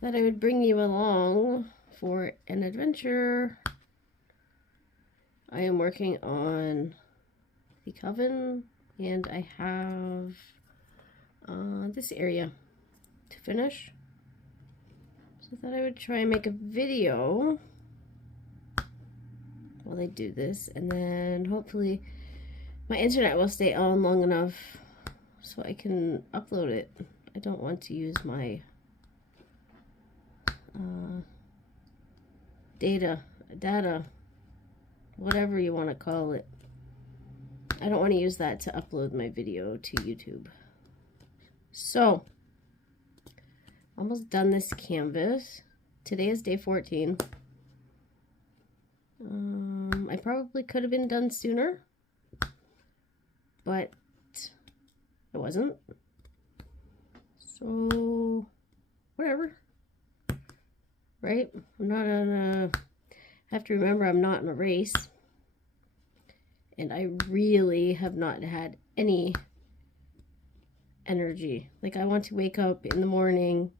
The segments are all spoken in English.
Thought I would bring you along for an adventure. I am working on the Coven, and I have this area to finish. So I thought I would try and make a video while I do this, and then hopefully my internet will stay on long enough so I can upload it. I don't want to use my data, whatever you want to call it. I don't want to use that to upload my video to YouTube. So, almost done this canvas. Today is day 14. I probably could have been done sooner, but I wasn't. So, whatever. Right? I'm not on a... I have to remember I'm not in a race. And I really have not had any energy. Like, I want to wake up in the morning,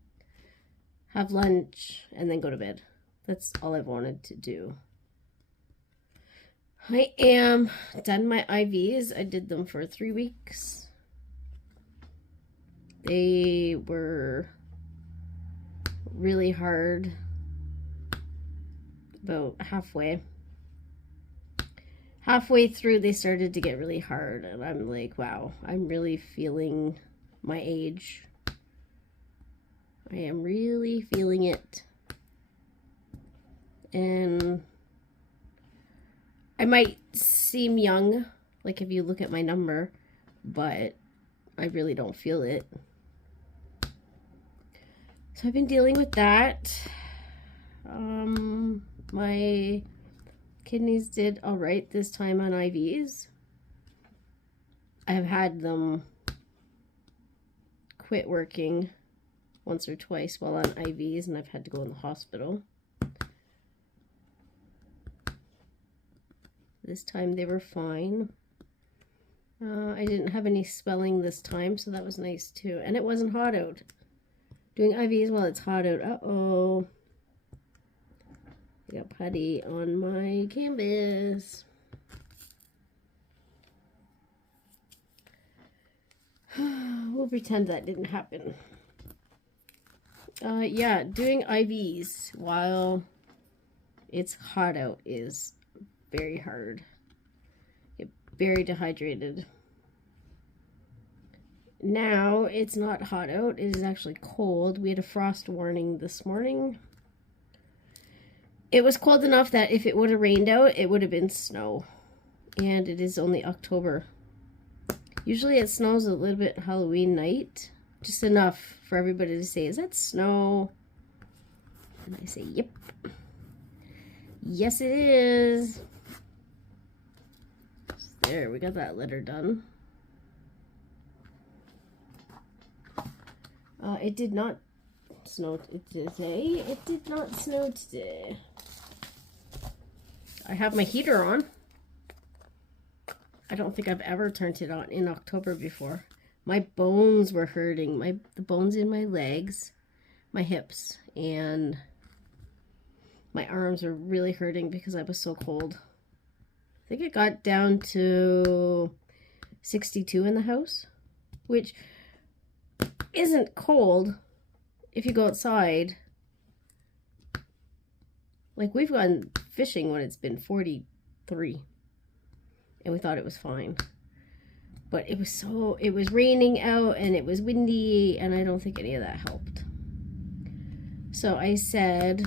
have lunch, and then go to bed. That's all I've wanted to do. I am done my IVs. I did them for 3 weeks. They were really hard. About halfway through, they started to get really hard, and I'm like, wow, I'm really feeling my age. I am really feeling it. And I might seem young, like if you look at my number, but I really don't feel it. So I've been dealing with that. My kidneys did all right this time on IVs. I've had them quit working once or twice while on IVs, and I've had to go in the hospital. This time they were fine. I didn't have any swelling this time, so that was nice too. And it wasn't hot out. Doing IVs while it's hot out. Uh-oh. I got putty on my canvas. We'll pretend that didn't happen. Yeah, doing IVs while it's hot out is very hard. Get very dehydrated. Now it's not hot out. It is actually cold. We had a frost warning this morning. It was cold enough that if it would have rained out, it would have been snow. And it is only October. Usually it snows a little bit Halloween night. Just enough for everybody to say, is that snow? And I say, yep. Yes, it is. There, we got that letter done. It did not snow today. It did not snow today. I have my heater on. I don't think I've ever turned it on in October before. My bones were hurting. The bones in my legs, my hips, and my arms were really hurting because I was so cold. I think it got down to 62 in the house, which isn't cold if you go outside. Like, we've gone fishing when it's been 43, and we thought it was fine. But it was raining out, and it was windy, and I don't think any of that helped. So I said,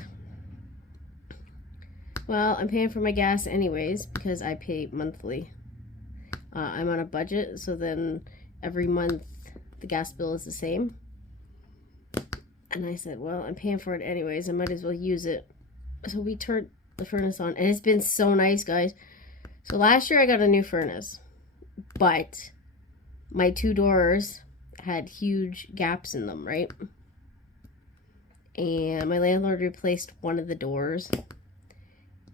well, I'm paying for my gas anyways, because I pay monthly. I'm on a budget, so then every month the gas bill is the same. And I said, well, I'm paying for it anyways, I might as well use it. So we turned the furnace on, and it's been so nice, guys. So last year I got a new furnace, but my 2 doors had huge gaps in them, right? And my landlord replaced one of the doors,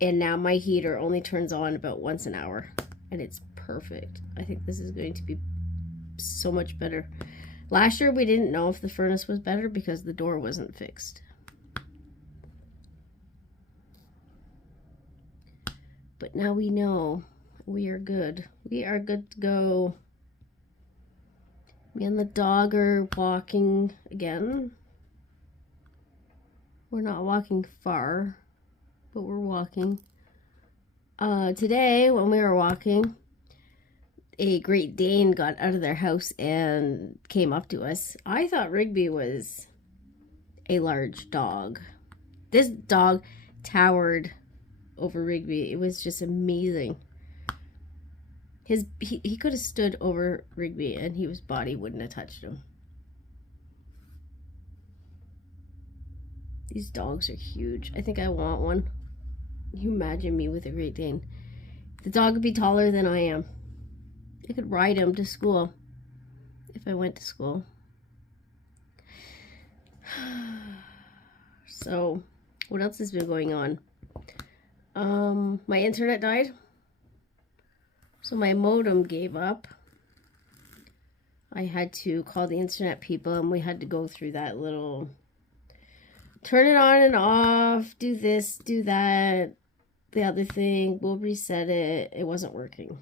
and now my heater only turns on about once an hour, and it's perfect. I think this is going to be so much better. Last year we didn't know if the furnace was better because the door wasn't fixed. But now we know we are good. We are good to go. Me and the dog are walking again. We're not walking far, but we're walking. Today, when we were walking, a Great Dane got out of their house and came up to us. I thought Rigby was a large dog. This dog towered over Rigby. It was just amazing. He could have stood over Rigby and his body wouldn't have touched him. These dogs are huge. I think I want one. Can you imagine me with a Great Dane? The dog would be taller than I am. I could ride him to school if I went to school. So, what else has been going on? My internet died. So my modem gave up. I had to call the internet people and we had to go through that little turn it on and off, do this, do that, the other thing, we'll reset it. It wasn't working.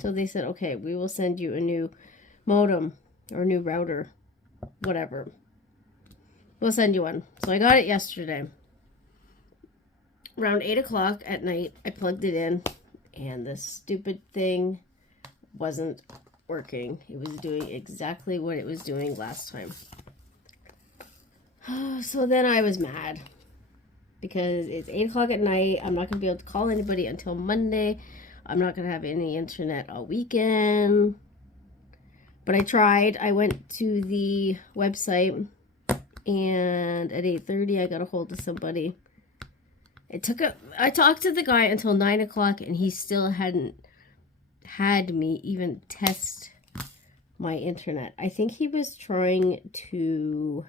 So they said, okay, we will send you a new modem or a new router, whatever. We'll send you one. So I got it yesterday. Around 8 o'clock at night, I plugged it in and this stupid thing wasn't working. It was doing exactly what it was doing last time. So then I was mad because it's 8 o'clock at night. I'm not going to be able to call anybody until Monday. I'm not going to have any internet all weekend. But I tried. I went to the website and at 8:30 I got a hold of somebody. I talked to the guy until 9 o'clock and he still hadn't had me even test my internet. I think he was trying to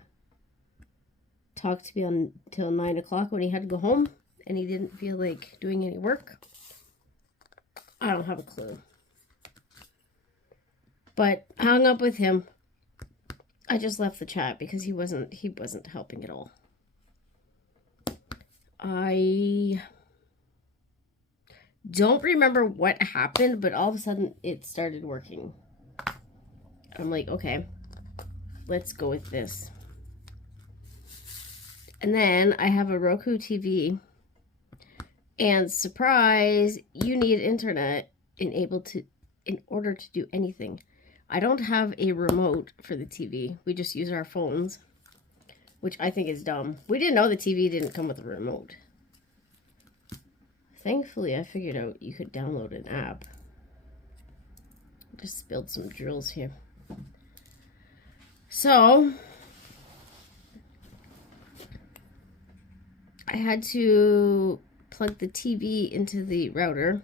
talk to me until 9 o'clock when he had to go home and he didn't feel like doing any work. I don't have a clue. But I hung up with him. I just left the chat because he wasn't helping at all. I don't remember what happened, but all of a sudden it started working. I'm like, okay, let's go with this. And then I have a Roku TV, and surprise, you need internet in order to do anything. I don't have a remote for the TV. We just use our phones, which I think is dumb. We didn't know the TV didn't come with a remote. Thankfully, I figured out you could download an app. Just spilled some drills here. So I had to plug the TV into the router.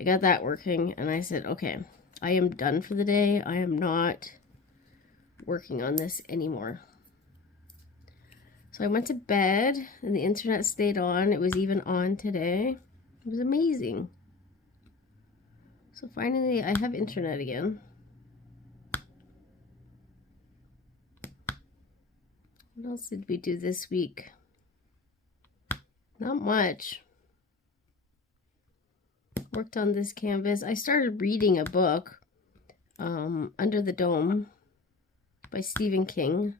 I got that working and I said, okay, I am done for the day. I am not working on this anymore. So I went to bed and the internet stayed on. It was even on today. It was amazing. So finally I have internet again. What else did we do this week? Not much. Worked on this canvas. I started reading a book, Under the Dome by Stephen King.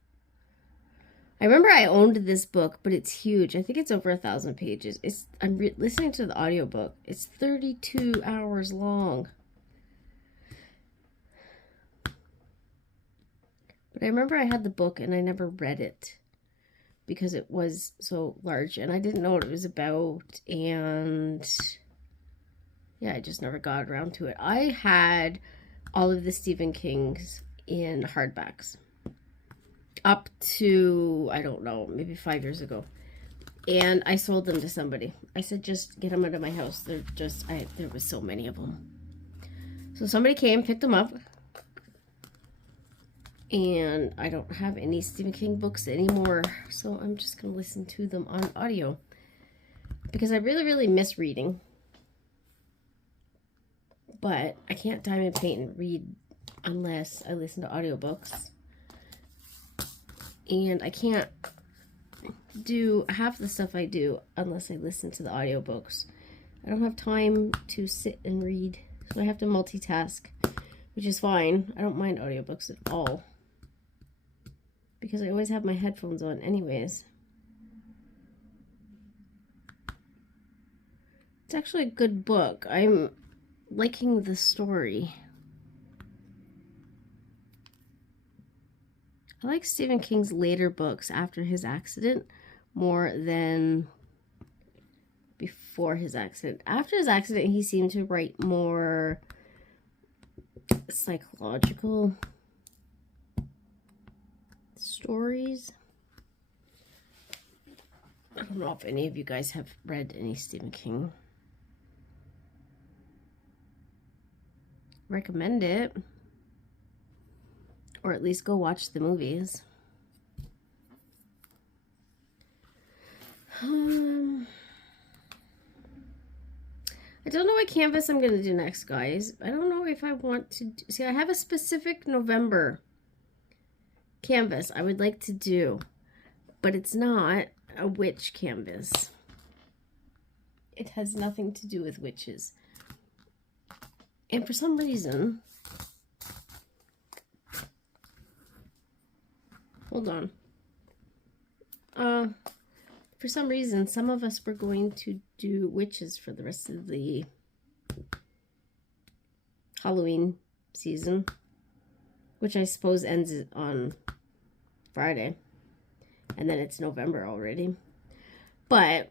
I remember I owned this book, but it's huge. I think it's over 1,000 pages. I'm listening to the audiobook. It's 32 hours long. But I remember I had the book and I never read it because it was so large and I didn't know what it was about, and yeah, I just never got around to it. I had all of the Stephen King's in hardbacks up to, I don't know, maybe 5 years ago. And I sold them to somebody. I said, just get them out of my house. They're just, there was so many of them. So somebody came, picked them up. And I don't have any Stephen King books anymore. So I'm just going to listen to them on audio. Because I really, really miss reading. But I can't diamond paint and read unless I listen to audiobooks. And I can't do half the stuff I do unless I listen to the audiobooks. I don't have time to sit and read, so I have to multitask, which is fine. I don't mind audiobooks at all because I always have my headphones on anyways. It's actually a good book. I'm liking the story. I like Stephen King's later books after his accident more than before his accident. After his accident, he seemed to write more psychological stories. I don't know if any of you guys have read any Stephen King. Recommend it. Or at least go watch the movies. I don't know what canvas I'm going to do next, guys. I don't know if I want to... See, I have a specific November canvas I would like to do. But it's not a witch canvas. It has nothing to do with witches. And for some reason... Hold on. For some reason, some of us were going to do witches for the rest of the Halloween season, which I suppose ends on Friday. And then it's November already. But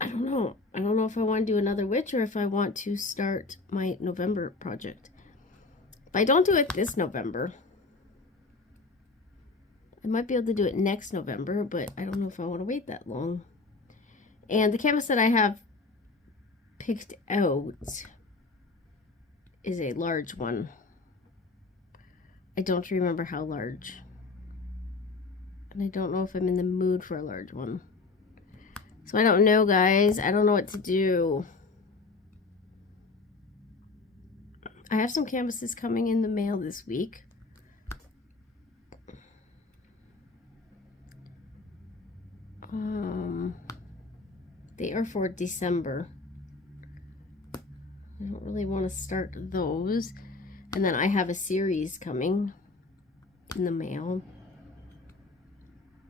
I don't know. I don't know if I want to do another witch or if I want to start my November project. If I don't do it this November, I might be able to do it next November, but I don't know if I want to wait that long. And the canvas that I have picked out is a large one. I don't remember how large. And I don't know if I'm in the mood for a large one. So I don't know, guys. I don't know what to do. I have some canvases coming in the mail this week. They are for December. I don't really want to start those. And then I have a series coming in the mail.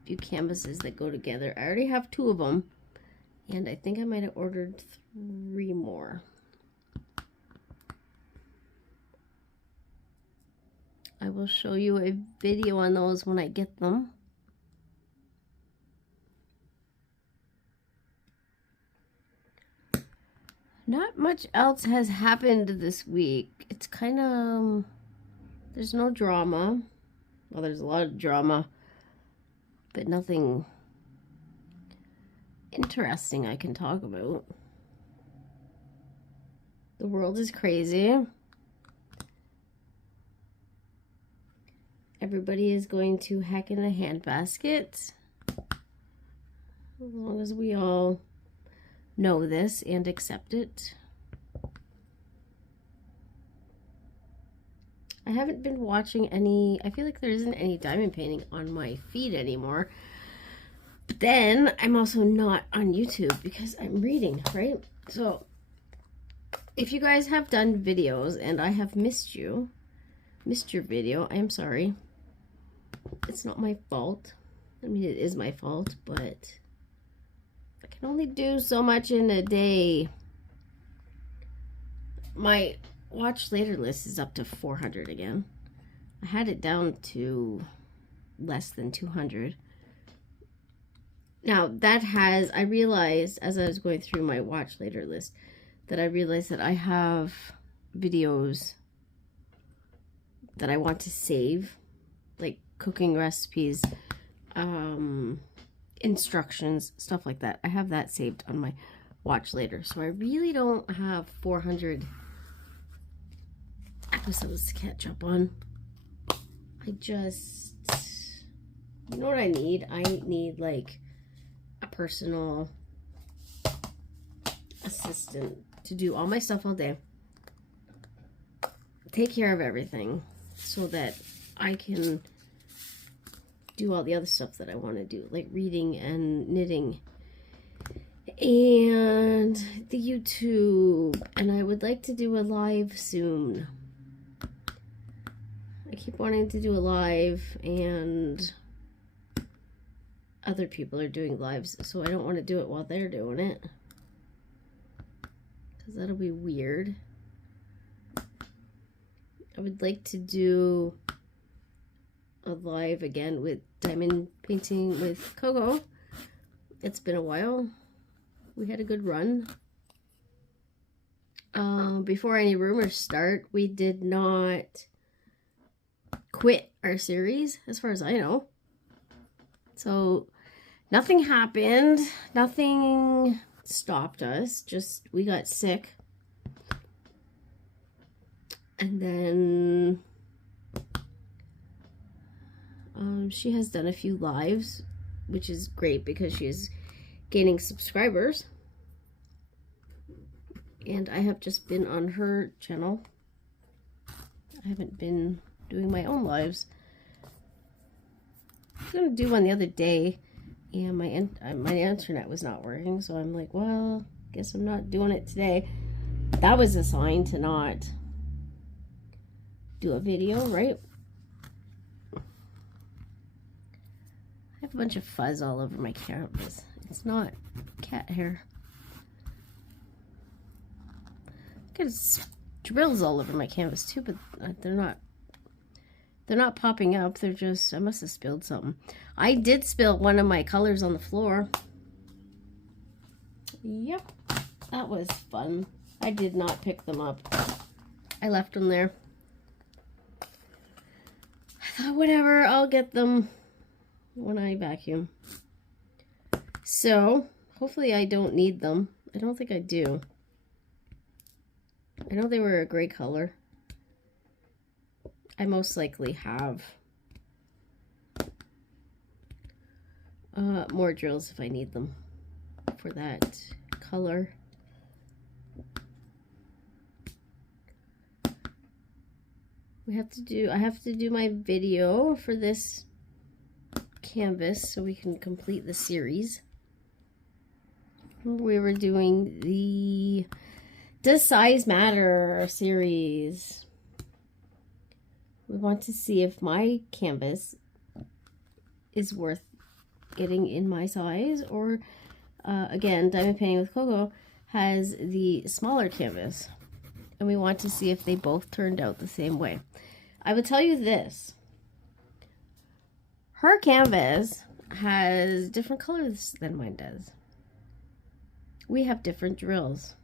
A few canvases that go together. I already have 2 of them. And I think I might have ordered 3 more. I will show you a video on those when I get them. Not much else has happened this week. It's kind of... There's no drama. Well, there's a lot of drama. But nothing interesting I can talk about. The world is crazy. Everybody is going to heck in a handbasket. As long as we all know this and accept it. I haven't been watching any... I feel like there isn't any diamond painting on my feed anymore. But then I'm also not on YouTube because I'm reading, right? So if you guys have done videos and I have missed your video, I'm sorry. It's not my fault. I mean, it is my fault, but I can only do so much in a day. My watch later list is up to 400 again. I had it down to less than 200. Now, that has, I realized as I was going through my watch later list, that I realized that I have videos that I want to save, like cooking recipes, instructions, stuff like that. I have that saved on my watch later. So I really don't have 400 episodes to catch up on. I just, you know what I need? I need like a personal assistant to do all my stuff all day, take care of everything so that I can do all the other stuff that I want to do, like reading and knitting and the YouTube, and I would like to do a live soon. I keep wanting to do a live, and other people are doing lives, so I don't want to do it while they're doing it, because that'll be weird. I would like to do a live again with diamond painting with Coco. It's been a while. We had a good run. Before any rumors start, we did not quit our series, as far as I know. So nothing happened. Nothing stopped us. Just we got sick. And then she has done a few lives, which is great because she is gaining subscribers. And I have just been on her channel. I haven't been doing my own lives. I was going to do one the other day, and my internet was not working, so I'm like, well, guess I'm not doing it today. That was a sign to not do a video, right? I have a bunch of fuzz all over my canvas. It's not cat hair. There's drills all over my canvas too, but they're not popping up. They're just, I must have spilled something. I did spill one of my colors on the floor. Yep, that was fun. I did not pick them up. I left them there. I thought, whatever, I'll get them when I vacuum. So, hopefully I don't need them. I don't think I do. I know they were a gray color. I most likely have more drills if I need them for that color. I have to do my video for this canvas so we can complete the series. We were doing the Does Size Matter series. We want to see if my canvas is worth getting in my size, or again, Diamond Painting with Coco has the smaller canvas, and we want to see if they both turned out the same way. I would tell you this. Her canvas has different colors than mine does. We have different drills.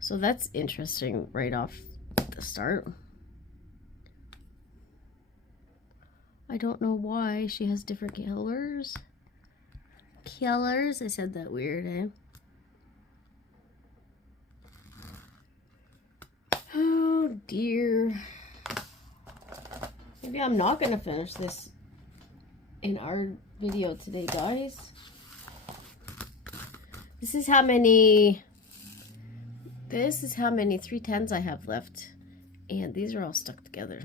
So that's interesting right off the start. I don't know why she has different colors. I said that weird, eh? Oh dear. Maybe I'm not gonna finish this in our video today, guys. This is how many 310s I have left, and these are all stuck together.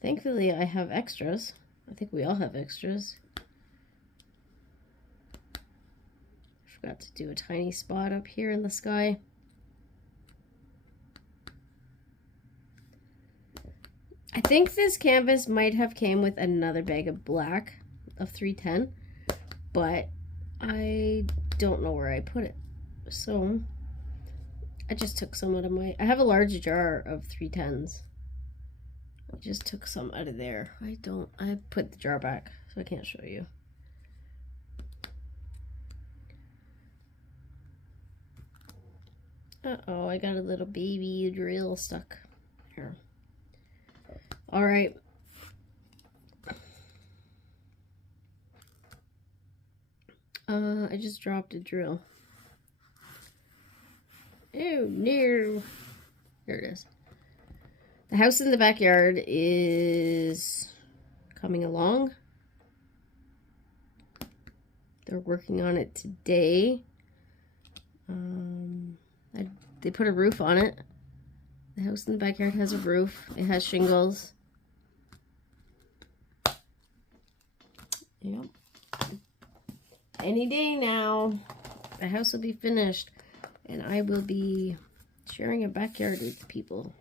Thankfully, I have extras. I think we all have extras. I forgot to do a tiny spot up here in the sky. I think this canvas might have came with another bag of black of 310, but I don't know where I put it. So I just took some out of I have a large jar of 310s. I just took some out of there. I put the jar back, so I can't show you. Uh-oh, I got a little baby drill stuck here. All right. I just dropped a drill. Oh, no. There it is. The house in the backyard is coming along. They're working on it today. They put a roof on it. The house in the backyard has a roof. It has shingles. Yep. Any day now, the house will be finished, and I will be sharing a backyard with people.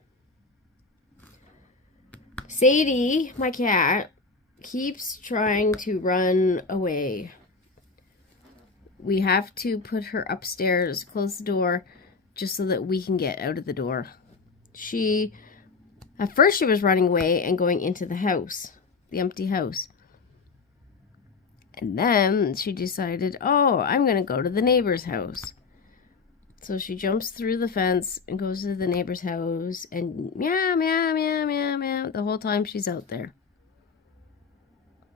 Sadie, my cat, keeps trying to run away. We have to put her upstairs, close the door, just so that we can get out of the door. At first she was running away and going into the house, the empty house. And then she decided, oh, I'm going to go to the neighbor's house. So she jumps through the fence and goes to the neighbor's house and meow, meow, meow, meow, meow, the whole time she's out there.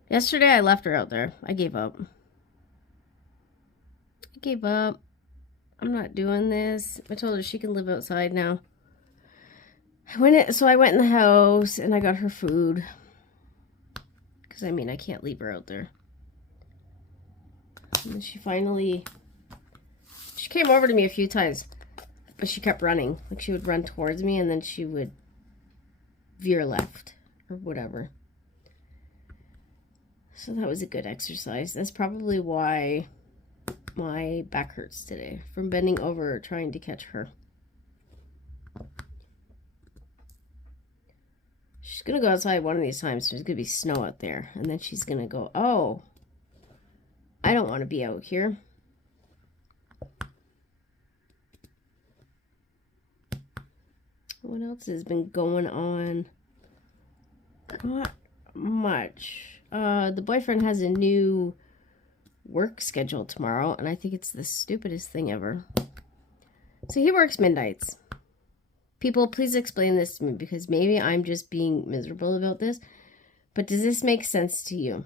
Yesterday I left her out there. I gave up. I'm not doing this. I told her she can live outside now. So I went in the house and I got her food. Because, I can't leave her out there. And then she came over to me a few times. But she kept running. Like, she would run towards me and then she would veer left. Or whatever. So that was a good exercise. That's probably why my back hurts today. From bending over trying to catch her. She's going to go outside one of these times. There's going to be snow out there. And then she's going to go, oh, I don't want to be out here. What else has been going on? Not much. The boyfriend has a new work schedule tomorrow. And I think it's the stupidest thing ever. So he works midnights. People, please explain this to me, because maybe I'm just being miserable about this. But does this make sense to you?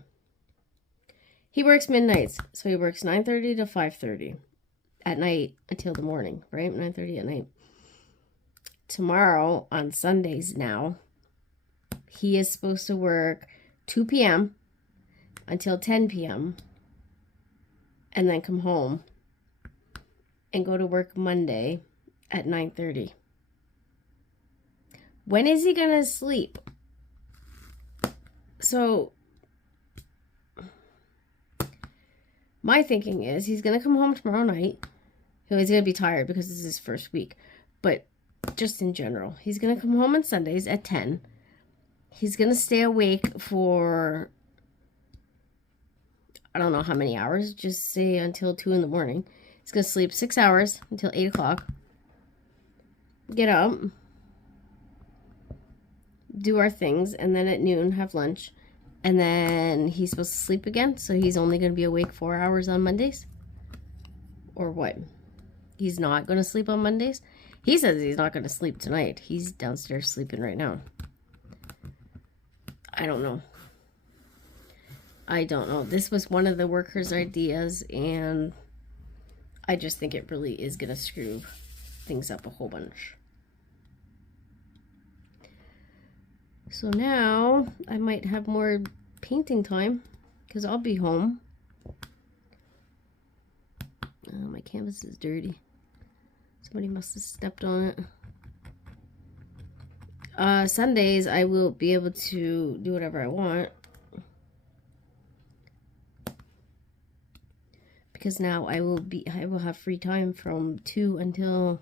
He works midnights. So he works 9:30 to 5:30 at night until the morning, right? 9:30 at night. Tomorrow, on Sundays now, he is supposed to work 2 p.m. until 10 p.m. and then come home and go to work Monday at 9:30. When is he going to sleep? So, my thinking is he's going to come home tomorrow night. He's going to be tired because this is his first week. But just in general, he's going to come home on Sundays at 10. He's going to stay awake for, I don't know how many hours. Just say until 2 in the morning. He's going to sleep 6 hours until 8 o'clock. Get up. Do our things, and then at noon have lunch, and then he's supposed to sleep again, so he's only going to be awake 4 hours on Mondays? Or what? He's not going to sleep on Mondays? He says he's not going to sleep tonight. He's downstairs sleeping right now. I don't know. This was one of the workers' ideas, and I just think it really is going to screw things up a whole bunch. So now I might have more painting time because I'll be home. Oh, my canvas is dirty. Somebody must have stepped on it. Sundays I will be able to do whatever I want. Because now I will have free time from 2 until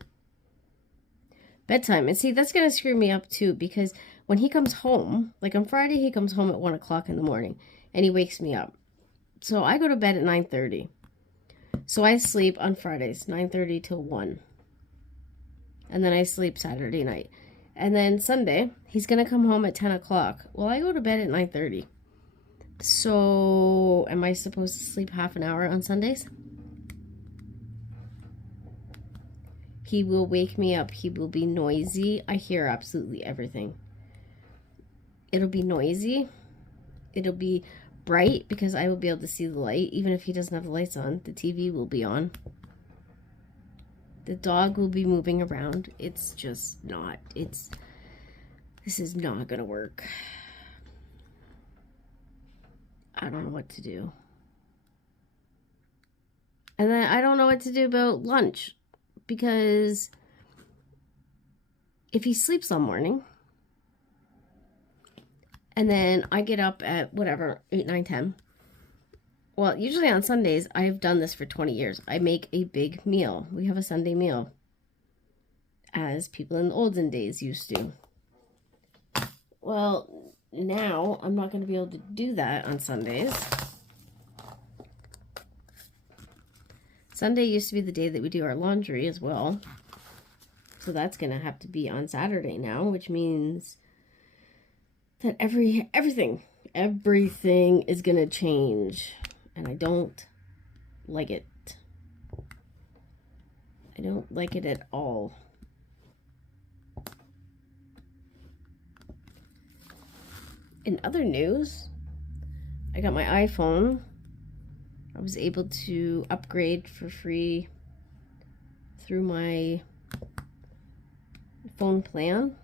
bedtime. And see, that's going to screw me up too, because when he comes home, like on Friday, he comes home at 1 o'clock in the morning and he wakes me up. So I go to bed at 9:30. So I sleep on Fridays, 9:30 till 1. And then I sleep Saturday night. And then Sunday, he's going to come home at 10 o'clock. Well, I go to bed at 9:30. So am I supposed to sleep half an hour on Sundays? He will wake me up. He will be noisy. I hear absolutely everything. It'll be noisy. It'll be bright because I will be able to see the light. Even if he doesn't have the lights on, the TV will be on. The dog will be moving around. It's just not. This is not going to work. I don't know what to do. And then I don't know what to do about lunch. Because if he sleeps all morning, and then I get up at whatever, 8, 9, 10, Well, usually on Sundays, I have done this for 20 years. I make a big meal. We have a Sunday meal, as people in the olden days used to. Well, now I'm not going to be able to do that on Sundays. Sunday used to be the day that we do our laundry as well. So that's going to have to be on Saturday now, which means that everything is going to change. And I don't like it. I don't like it at all. In other news, I got my iPhone. I was able to upgrade for free through my phone plan.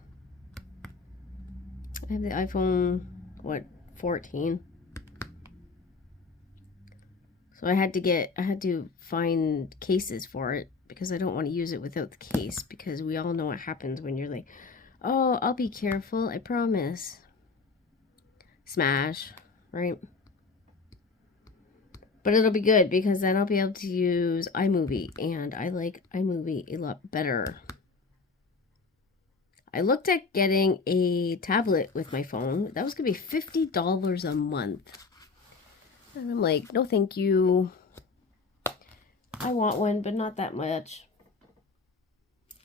I have the iPhone, 14. So I had to find cases for it because I don't want to use it without the case, because we all know what happens when you're like, oh, I'll be careful, I promise. Smash, right? But it'll be good because then I'll be able to use iMovie, and I like iMovie a lot better. I looked at getting a tablet with my phone. That was going to be $50 a month. And I'm like, no thank you. I want one, but not that much.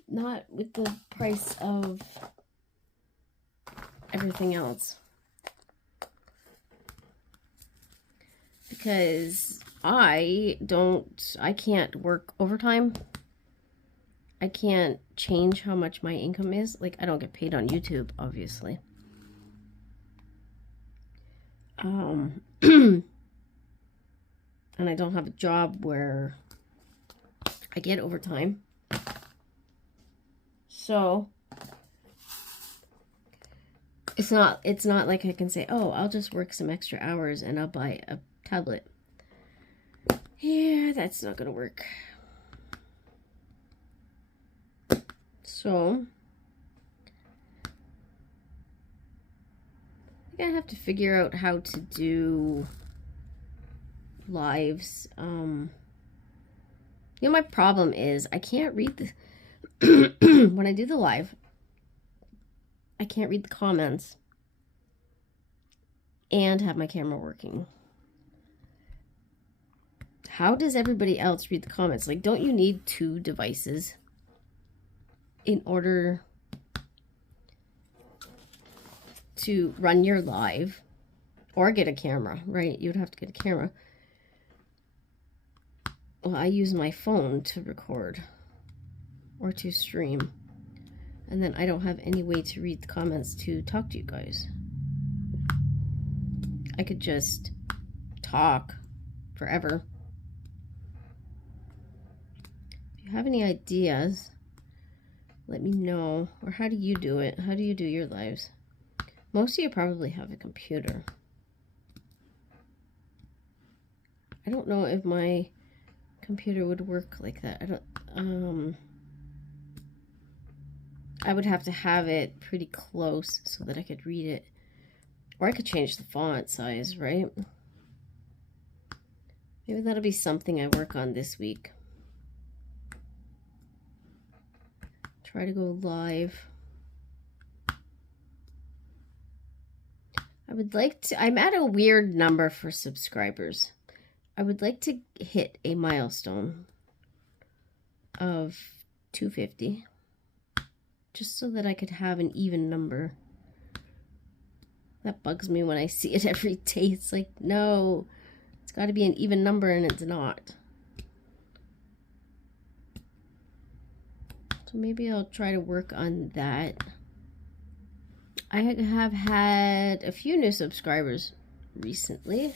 Not with the price of everything else. Because I can't work overtime. I can't change how much my income is. Like, I don't get paid on YouTube, obviously. And I don't have a job where I get overtime. So it's not like I can say, oh, I'll just work some extra hours and I'll buy a tablet. Yeah, that's not gonna work. So I think I have to figure out how to do lives. My problem is I can't read the when I do the live, I can't read the comments and have my camera working. How does everybody else read the comments? Like, don't you need 2 devices in order to run your live, or get a camera, right? You would have to get a camera. Well, I use my phone to record or to stream, and then I don't have any way to read the comments to talk to you guys. I could just talk forever. If you have any ideas, let me know. Or how do you do it? How do you do your lives? Most of you probably have a computer. I don't know if my computer would work like that. I would have to have it pretty close so that I could read it. Or I could change the font size, right? Maybe that'll be something I work on this week. Try to go live. I would like to, I'm at a weird number for subscribers. I would like to hit a milestone of 250, just so that I could have an even number. That bugs me when I see it every day. It's like, no, it's got to be an even number, and it's not. So maybe I'll try to work on that. I have had a few new subscribers recently.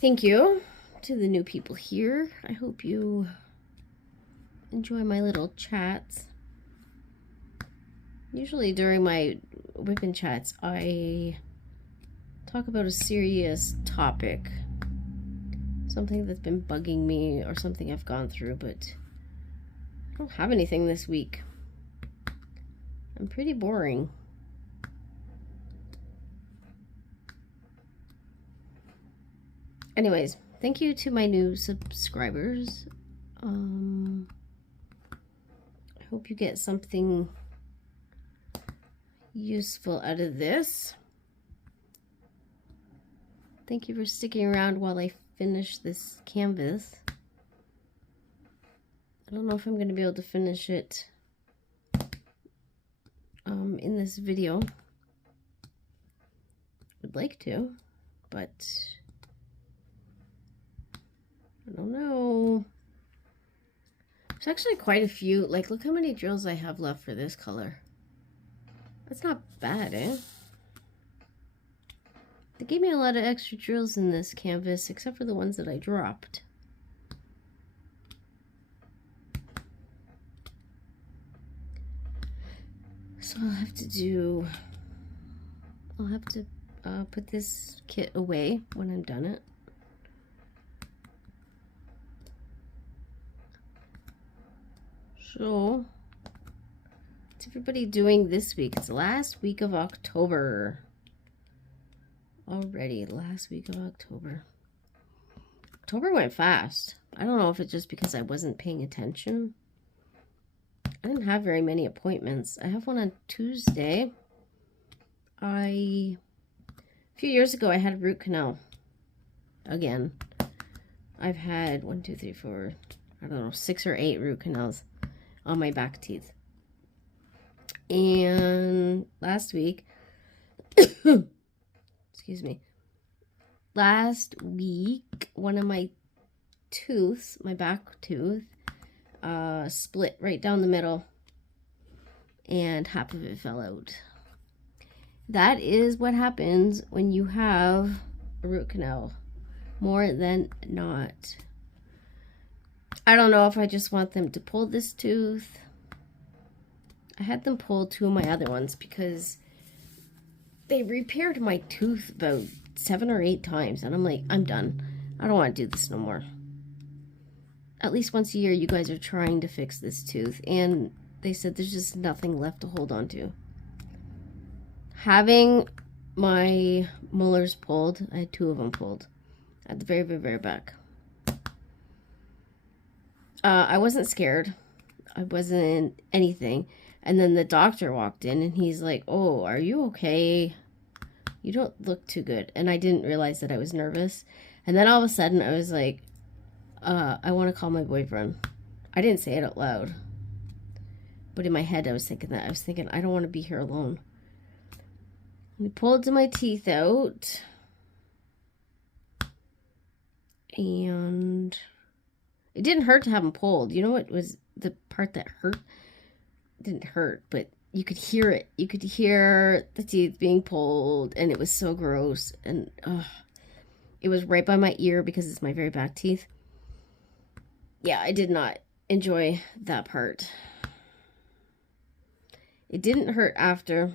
Thank you to the new people here. I hope you enjoy my little chats. Usually during my Whippin' chats, I talk about a serious topic. Something that's been bugging me or something I've gone through, but I don't have anything this week. I'm pretty boring. Anyways, thank you to my new subscribers. I hope you get something useful out of this. Thank you for sticking around while I finish this canvas. I don't know if I'm going to be able to finish it in this video. Would like to, but I don't know. There's actually quite a few. Like, look how many drills I have left for this color. That's not bad, eh? They gave me a lot of extra drills in this canvas, except for the ones that I dropped. So I'll have to put this kit away when I'm done it. So, what's everybody doing this week? It's the last week of October. Already, last week of October. October went fast. I don't know if it's just because I wasn't paying attention. I didn't have very many appointments. I have one on Tuesday. A few years ago, I had a root canal. Again. I've had 1, 2, 3, 4, I don't know, 6 or 8 root canals on my back teeth. And last week, excuse me, last week, one of my tooths, my back tooth, split right down the middle, and half of it fell out. That is what happens when you have a root canal, more than not. I don't know if I just want them to pull this tooth. I had them pull 2 of my other ones because they repaired my tooth about 7 or 8 times, and I'm like, I'm done. I don't want to do this no more. At least once a year, you guys are trying to fix this tooth, and they said there's just nothing left to hold on to. Having my molars pulled, I had 2 of them pulled at the very, very, very back. I wasn't scared. I wasn't anything. And then the doctor walked in, and he's like, "Oh, are you okay? You don't look too good." And I didn't realize that I was nervous. And then all of a sudden, I was like, I want to call my boyfriend. I didn't say it out loud. But in my head, I was thinking that. I was thinking, I don't want to be here alone. And he pulled my teeth out. And it didn't hurt to have them pulled. You know what was the part that hurt? It didn't hurt, but you could hear it. You could hear the teeth being pulled, and it was so gross. And it was right by my ear because it's my very back teeth. Yeah, I did not enjoy that part. It didn't hurt after.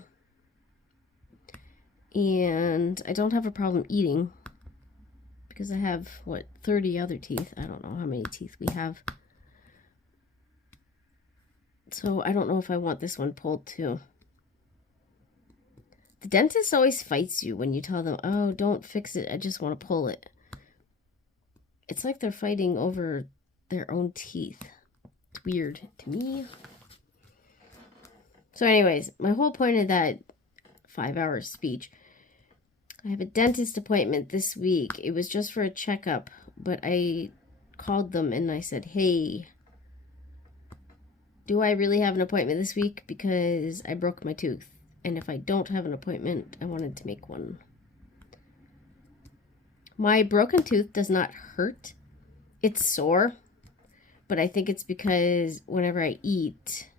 And I don't have a problem eating because I have, 30 other teeth. I don't know how many teeth we have. So I don't know if I want this one pulled too. The dentist always fights you when you tell them, "Oh, don't fix it. I just want to pull it." It's like they're fighting over their own teeth. It's weird to me. So anyways, my whole point of that 5-hour speech, I have a dentist appointment this week. It was just for a checkup, but I called them and I said, "Hey, do I really have an appointment this week? Because I broke my tooth. And if I don't have an appointment, I wanted to make one." My broken tooth does not hurt. It's sore. But I think it's because whenever I eat,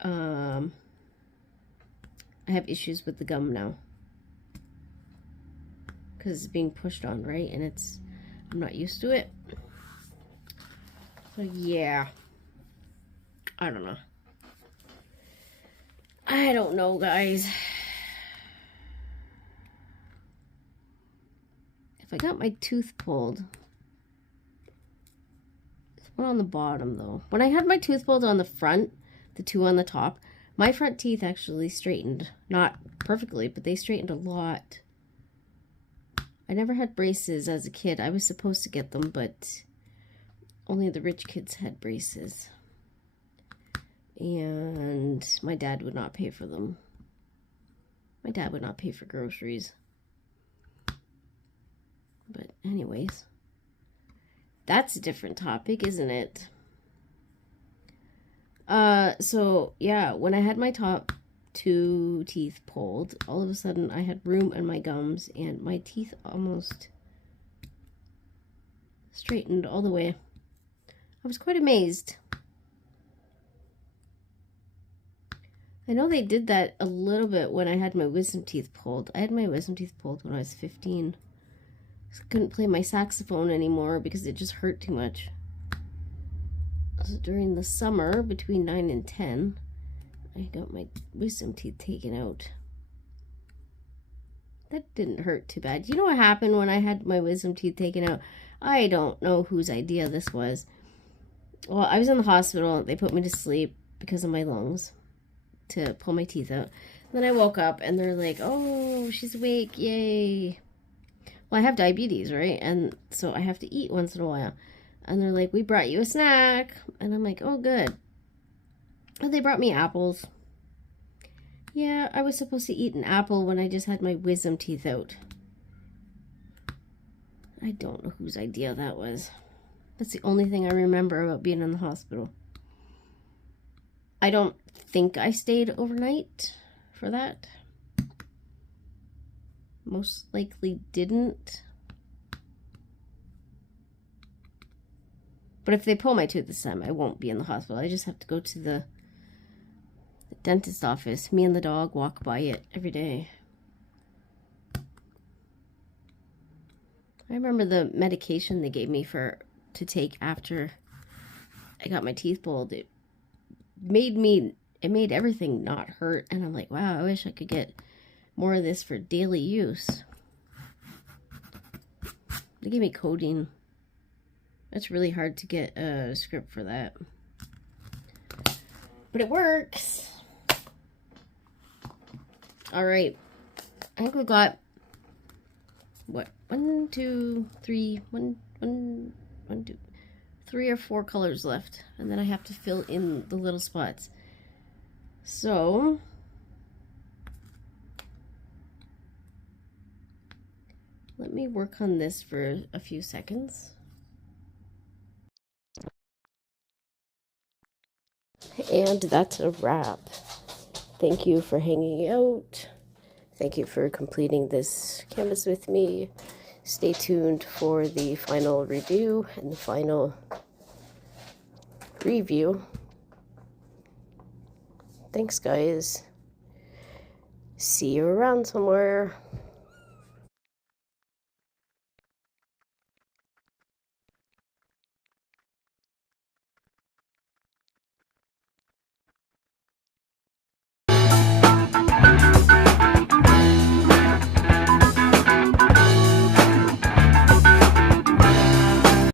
I have issues with the gum now. Because it's being pushed on, right? And I'm not used to it. So yeah. I don't know. I don't know, guys. If I got my tooth pulled. There's one on the bottom, though. When I had my tooth pulled on the front, the 2 on the top, my front teeth actually straightened. Not perfectly, but they straightened a lot. I never had braces as a kid. I was supposed to get them, but only the rich kids had braces. And my dad would not pay for them. My dad would not pay for groceries. But anyways, that's a different topic, isn't it? So yeah, when I had my top 2 teeth pulled, all of a sudden I had room in my gums and my teeth almost straightened all the way. I was quite amazed. I know they did that a little bit when I had my wisdom teeth pulled. I had my wisdom teeth pulled when I was 15. I couldn't play my saxophone anymore because it just hurt too much. So during the summer, between 9 and 10, I got my wisdom teeth taken out. That didn't hurt too bad. You know what happened when I had my wisdom teeth taken out? I don't know whose idea this was. Well, I was in the hospital. They put me to sleep because of my lungs to pull my teeth out. Then I woke up and they're like, oh, she's awake. Yay. Well, I have diabetes, right? And so I have to eat once in a while. And they're like, we brought you a snack. And I'm like, oh, good. And they brought me apples. Yeah, I was supposed to eat an apple when I just had my wisdom teeth out. I don't know whose idea that was. That's the only thing I remember about being in the hospital. I don't think I stayed overnight for that. Most likely didn't. But if they pull my tooth this time, I won't be in the hospital. I just have to go to the dentist office. Me and the dog walk by it every day. I remember the medication they gave me to take after I got my teeth pulled. It made everything not hurt, and I'm like, wow, I wish I could get more of this for daily use. They gave me codeine. It's really hard to get a script for that, but it works. All right, I think we got what, 1, 2, 3, 3 or 4 colors left, and then I have to fill in the little spots. So let me work on this for a few seconds. And that's a wrap. Thank you for hanging out. Thank you for completing this canvas with me. Stay tuned for the final review and the final review. Thanks, guys. See you around somewhere.